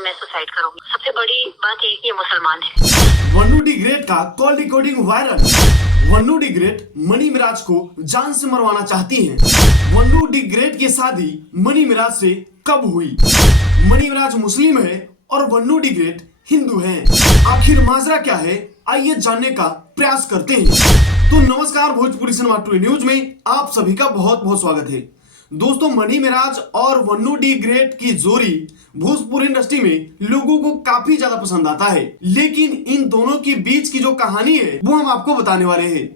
मैं सुसाइड करूंगी। सबसे बड़ी बात ये कि ये मुसलमान है। वन्नू डी ग्रेट का call recording viral. Vannu the great Mani Meraj को जान से मरवाना चाहती हैं। वन्नू डी ग्रेट की शादी मनी मिराज से कब हुई? मनी मिराज मुस्लिम है और वन्नू डी ग्रेट हिंदू है। आखिर माजरा क्या है, आइए जानने का प्रयास करते हैं। तो नमस्कार, भोजपुरी सिनेमा टुडे न्यूज में आप सभी का बहुत बहुत स्वागत है। दोस्तों, मनी मिराज और वन्नू डी ग्रेट की जोड़ी भोजपुरी इंडस्ट्री में लोगों को काफी ज्यादा पसंद आता है, लेकिन इन दोनों के बीच की जो कहानी है वो हम आपको बताने वाले हैं।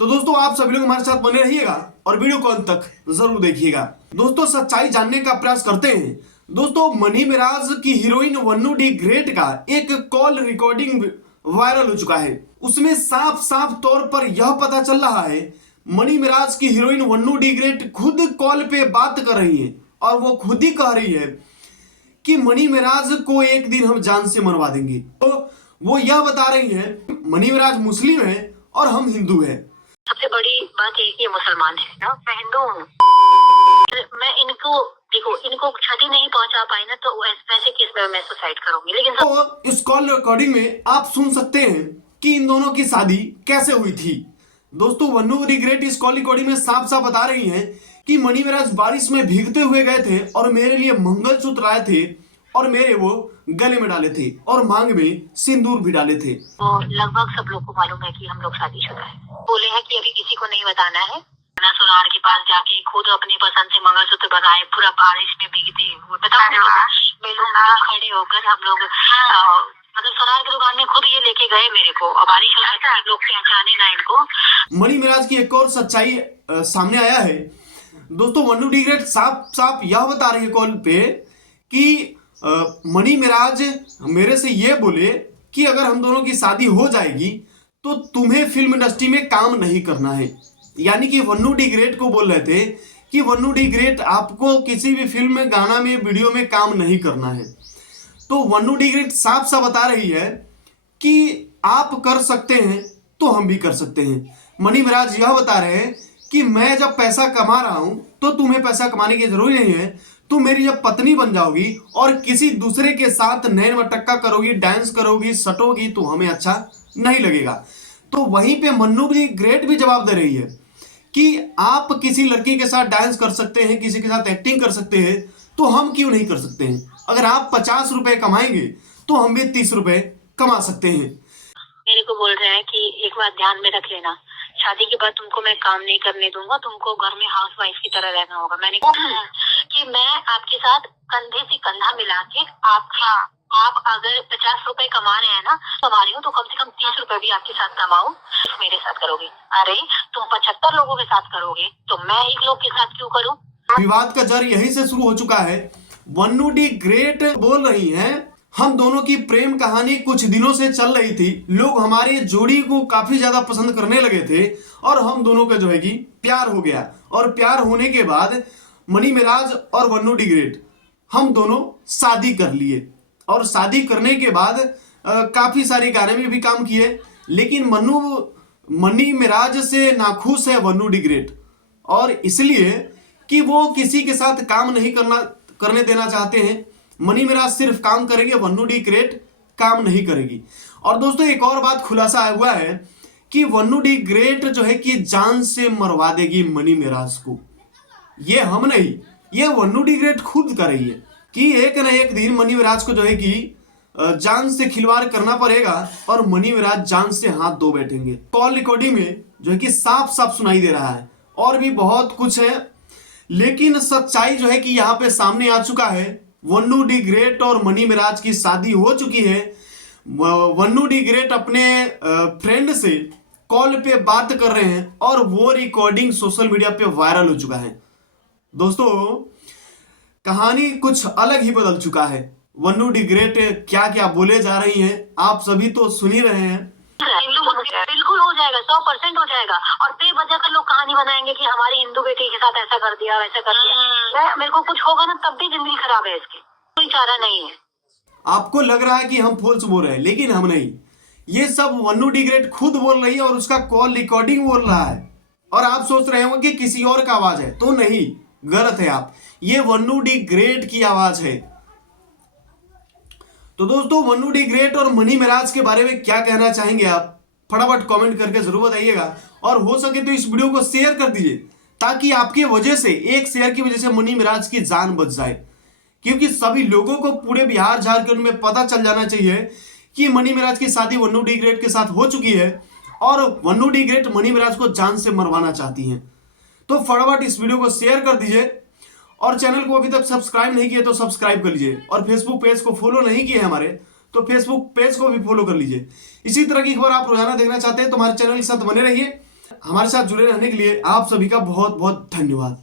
तो दोस्तों, आप सभी लोग हमारे साथ बने रहिएगा और वीडियो को अंत तक जरूर देखिएगा। दोस्तों, सच्चाई जानने का प्रयास करते हैं। दोस्तों, मनी मिराज की हीरोइन वन्नू डी ग्रेट का एक कॉल रिकॉर्डिंग वायरल हो चुका है। उसमें साफ साफ तौर पर यह पता चल रहा है मनी मिराज की हीरोइन वन्नू डी ग्रेट खुद कॉल पे बात कर रही है और वो खुद ही कह रही है कि मनी मिराज को एक दिन हम जान से मरवा देंगे। तो वो यह बता रही है मनी मिराज मुस्लिम है और हम हिंदू है। सबसे बड़ी बात ये कि ये मुसलमान है ना, मैं हिंदू हूँ। मैं इनको देखो, इनको क्षति नहीं पहुंचा पाई ना, तो वैसे केस में मैं सुसाइड करूंगी। लेकिन तो इस कॉल रिकॉर्डिंग में आप सुन सकते हैं कि इन दोनों की शादी कैसे हुई थी। दोस्तों, वन्नू डी ग्रेट इस कॉल रिकॉर्डिंग में साफ साफ बता रही हैं कि मनी मिराज बारिश में भीगते हुए गए थे और मेरे लिए मंगलसूत्र लाए थे और मेरे वो गले में डाले थे और मांग में सिंदूर भी डाले थे। तो लगभग सब लोग को मालूम है कि हम लोग शादीशुदा है। बोले हैं कि अभी किसी को नहीं बताना है। ना सुनार के पास जाके खुद अपनी पसंद से मंगलसूत्र बनाए, पूरा बारिश में भीगते हुए बेलून खड़े होकर हम लोग मतलब सोनार की दुकान में खुद ये लेके गए मेरे को, और बारिश हो सकती है, लोग पहचाने ना इनको। मनी मिराज की एक और सच्चाई सामने आया है। दोस्तों, वन्नू डी ग्रेट साफ साफ यह बता रही है कॉल पे कि मनी मिराज मेरे से ये बोले कि अगर हम दोनों की शादी हो जाएगी तो तुम्हें फिल्म इंडस्ट्री में काम नहीं करना है। यानी कि वन्नू डी ग्रेट को बोल रहे थे कि वन्नू डी ग्रेट आपको किसी भी फिल्म में, गाना में, वीडियो में काम नहीं करना है। तो वन्नू डी ग्रेट साफ साफ बता रही है कि आप कर सकते हैं तो हम भी कर सकते हैं। मनी मिराज यह बता रहे हैं कि मैं जब पैसा कमा रहा हूं तो तुम्हें पैसा कमाने की जरूरी नहीं है। तुम मेरी जब पत्नी बन जाओगी और किसी दूसरे के साथ नैन मटक्का करोगी, डांस करोगी, सटोगी तो हमें अच्छा नहीं लगेगा। तो वहीं पे वन्नू डी ग्रेट भी जवाब दे रही है कि आप किसी लड़की के साथ डांस कर सकते हैं, किसी के साथ एक्टिंग कर सकते हैं, तो हम क्यों नहीं कर सकते हैं। अगर आप 50 रुपए कमाएंगे तो हम भी 30 रुपए कमा सकते हैं। मेरे को बोल रहे हैं कि एक बात ध्यान में रख लेना, शादी के बाद तुमको मैं काम नहीं करने दूंगा, तुमको घर में हाउस वाइफ की तरह रहना होगा। मैंने कहा कि मैं आपके साथ कंधे से कंधा मिला के आप अगर 50 रुपए कमा रहे हैं ना, कमा रही हूँ, तो कम से कम 30 रुपए भी आपके साथ कमाओ, मेरे साथ करोगे। अरे तुम 75 लोगों के साथ करोगे तो मैं एक लोग के साथ क्यों करूँ। विवाद का जड़ यहीं से शुरू हो चुका है। वन्नू डी ग्रेट बोल रही हैं हम दोनों की प्रेम कहानी कुछ दिनों से चल रही थी, लोग हमारी जोड़ी को काफी ज्यादा पसंद करने लगे थे और हम दोनों का जो है कि प्यार हो गया। और प्यार होने के बाद मनी मिराज और वन्नू डी ग्रेट हम दोनों शादी कर लिए और शादी करने के बाद काफी सारे गाने में भी काम किए। लेकिन मनी मिराज से नाखुश है वन्नू डी ग्रेट, और इसलिए कि वो किसी के साथ काम नहीं करने देना चाहते हैं। मनी मिराज सिर्फ काम करेंगे, वन्नू डी ग्रेट काम नहीं करेगी। और दोस्तों, एक और बात खुलासा हुआ है कि वन्नू डी ग्रेट जो है कि जान से मरवा देगी मनी मिराज को। ये हम नहीं, ये वन्नू डी ग्रेट खुद कर रही है कि एक न एक दिन मनी मिराज को जो है कि जान से खिलवाड़ करना पड़ेगा और मनी मिराज जान से हाथ धो बैठेंगे। कॉल रिकॉर्डिंग में जो है कि साफ साफ सुनाई दे रहा है, और भी बहुत कुछ है, लेकिन सच्चाई जो है कि यहाँ पे सामने आ चुका है। वन्नू डी ग्रेट और मनी मिराज की शादी हो चुकी है। वन्नू डी ग्रेट अपने फ्रेंड से कॉल पे बात कर रहे हैं और वो रिकॉर्डिंग सोशल मीडिया पे वायरल हो चुका है। दोस्तों, कहानी कुछ अलग ही बदल चुका है। वन्नू डी ग्रेट क्या क्या बोले जा रही हैं आप सभी तो सुन ही रहे हैं। बिल्कुल हो जाएगा, 100% हो जाएगा। और बेवजह का लोग कहानी बनाएंगे कि हमारी हिंदू बेटी के साथ ऐसा कर दिया, वैसा कर दिया। मेरे को कुछ होगा ना तब भी जिंदगी खराब है, इसकी कोई चारा नहीं है। आपको लग रहा है कि हम फॉल्स बोल रहे हैं, लेकिन हम नहीं। ये सब वन्नू डी ग्रेट खुद बोल रही है और उसका कॉल रिकॉर्डिंग बोल रहा है। और आप सोच रहे होंगे कि किसी और का आवाज है, तो नहीं, गलत है आप। ये वन्नू डी ग्रेट की आवाज है। तो दोस्तों वन्नू डी ग्रेट और मनी महाराज के बारे में क्या कहना चाहेंगे आप, फटाफट कमेंट करके जरूर बताइएगा। और हो सके तो इस वीडियो को शेयर कर दीजिए, ताकि आपके वजह से, एक शेयर की वजह से मनी महाराज की जान बच जाए। क्योंकि सभी लोगों को पूरे बिहार झारखंड में पता चल जाना चाहिए कि मनी महाराज की शादी वन्नू डी ग्रेट के साथ हो चुकी है और वन्नू डी ग्रेट मनी महाराज को जान से मरवाना चाहती हैं। तो फटाफट इस वीडियो को शेयर कर दीजिए और चैनल को अभी तक सब्सक्राइब नहीं किया तो सब्सक्राइब कर लीजिए, और फेसबुक पेज को फॉलो नहीं किए हमारे तो फेसबुक पेज को भी फॉलो कर लीजिए। इसी तरह की खबर आप रोजाना देखना चाहते हैं तो हमारे चैनल के साथ बने रहिए। हमारे साथ जुड़े रहने के लिए आप सभी का बहुत बहुत धन्यवाद।